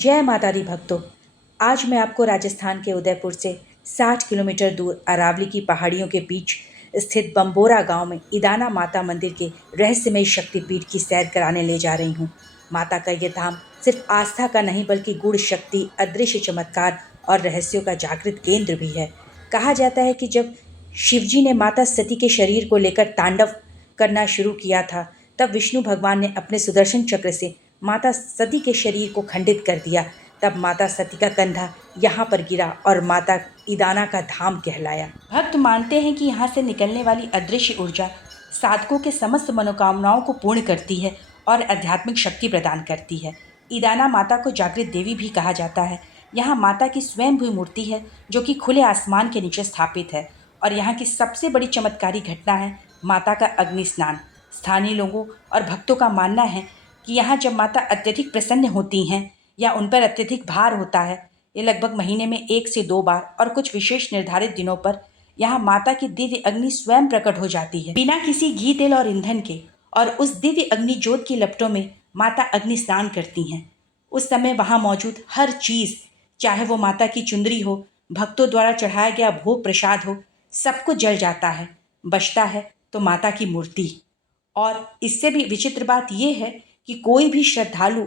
जय माता दी भक्तों। आज मैं आपको राजस्थान के उदयपुर से 60 किलोमीटर दूर अरावली की पहाड़ियों के बीच स्थित बम्बोरा गांव में ईदाना माता मंदिर के रहस्यमय शक्तिपीठ की सैर कराने ले जा रही हूं। माता का यह धाम सिर्फ आस्था का नहीं बल्कि गूढ़ शक्ति, अदृश्य चमत्कार और रहस्यों का जागृत केंद्र भी है। कहा जाता है कि जब शिवजी ने माता सती के शरीर को लेकर तांडव करना शुरू किया था, तब विष्णु भगवान ने अपने सुदर्शन चक्र से माता सती के शरीर को खंडित कर दिया। तब माता सती का कंधा यहाँ पर गिरा और माता ईदाना का धाम कहलाया। भक्त मानते हैं कि यहाँ से निकलने वाली अदृश्य ऊर्जा साधकों के समस्त मनोकामनाओं को पूर्ण करती है और आध्यात्मिक शक्ति प्रदान करती है। ईदाना माता को जागृत देवी भी कहा जाता है। यहाँ माता की स्वयंभू मूर्ति है जो कि खुले आसमान के नीचे स्थापित है और यहाँ की सबसे बड़ी चमत्कारी घटना है माता का अग्नि स्नान। स्थानीय लोगों और भक्तों का मानना है कि यहाँ जब माता अत्यधिक प्रसन्न होती हैं या उन पर अत्यधिक भार होता है, ये लगभग महीने में 1 से 2 बार और कुछ विशेष निर्धारित दिनों पर यहाँ माता की दिव्य अग्नि स्वयं प्रकट हो जाती है बिना किसी घी, तेल और ईंधन के। और उस दिव्य अग्नि ज्योत की लपटों में माता अग्नि स्नान करती हैं। उस समय वहाँ मौजूद हर चीज़, चाहे वो माता की चुंदरी हो, भक्तों द्वारा चढ़ाया गया भोग प्रसाद हो, सब कुछ जल जाता है। बचता है तो माता की मूर्ति। और इससे भी विचित्र बात यह है कि कोई भी श्रद्धालु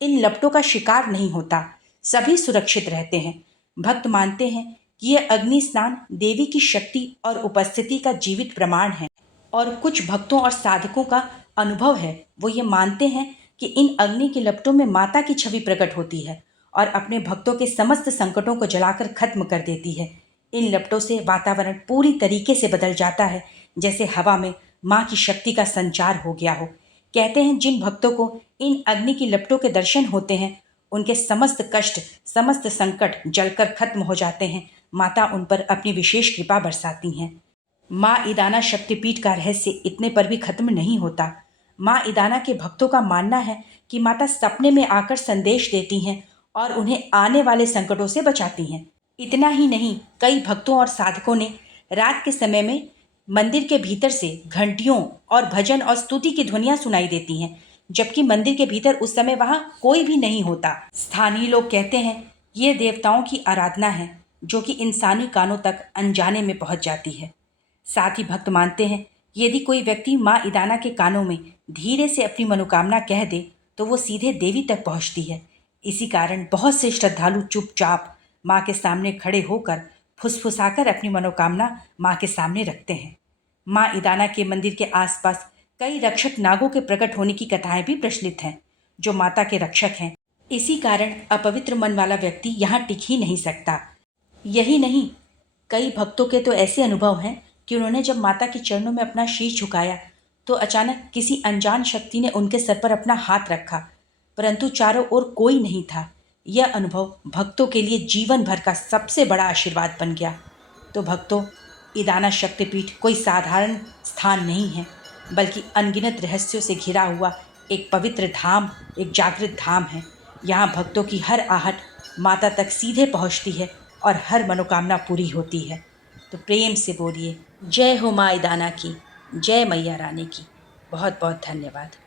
इन लपटों का शिकार नहीं होता, सभी सुरक्षित रहते हैं। भक्त मानते हैं कि यह अग्नि स्नान देवी की शक्ति और उपस्थिति का जीवित प्रमाण है। और कुछ भक्तों और साधकों का अनुभव है, वो ये मानते हैं कि इन अग्नि की लपटों में माता की छवि प्रकट होती है और अपने भक्तों के समस्त संकटों को जलाकर खत्म कर देती है। इन लपटों से वातावरण पूरी तरीके से बदल जाता है, जैसे हवा में माँ की शक्ति का संचार हो गया हो। कहते हैं जिन भक्तों को इन अग्नि की लपटों के दर्शन होते हैं, उनके समस्त कष्ट, समस्त संकट जलकर खत्म हो जाते हैं। माता उन पर अपनी विशेष कृपा बरसाती हैं। माँ ईदाना शक्तिपीठ का रहस्य इतने पर भी खत्म नहीं होता। माँ ईदाना के भक्तों का मानना है कि माता सपने में आकर संदेश देती हैं और उन्हें आने वाले संकटों से बचाती हैं। इतना ही नहीं, कई भक्तों और साधकों ने रात के समय में मंदिर के भीतर से घंटियों और भजन और स्तुति की ध्वनियां सुनाई देती हैं, जबकि मंदिर के भीतर उस समय वहां कोई भी नहीं होता। स्थानीय लोग कहते हैं ये देवताओं की आराधना है जो कि इंसानी कानों तक अनजाने में पहुंच जाती है। साथ ही भक्त मानते हैं यदि कोई व्यक्ति माँ ईदाना के कानों में धीरे से अपनी मनोकामना कह दे तो वो सीधे देवी तक पहुंचती है। इसी कारण बहुत से श्रद्धालु चुपचाप माँ के सामने खड़े होकर फुसफुसाकर अपनी मनोकामना माँ के सामने रखते हैं। माँ ईदाना के मंदिर के आसपास कई रक्षक नागों के प्रकट होने की कथाएं भी प्रचलित हैं, जो माता के रक्षक हैं। इसी कारण अपवित्र मन वाला व्यक्ति यहाँ टिक ही नहीं सकता। यही नहीं, कई भक्तों के तो ऐसे अनुभव हैं कि उन्होंने जब माता के चरणों में अपना शीश झुकाया तो अचानक किसी अनजान शक्ति ने उनके सर पर अपना हाथ रखा, परंतु चारों ओर कोई नहीं था। यह अनुभव भक्तों के लिए जीवन भर का सबसे बड़ा आशीर्वाद बन गया। तो भक्तों, ईदाना शक्तिपीठ कोई साधारण स्थान नहीं है, बल्कि अनगिनत रहस्यों से घिरा हुआ एक पवित्र धाम, एक जागृत धाम है। यहाँ भक्तों की हर आहट माता तक सीधे पहुँचती है और हर मनोकामना पूरी होती है। तो प्रेम से बोलिए जय हो माँ ईदाना की, जय मैया रानी की। बहुत बहुत धन्यवाद।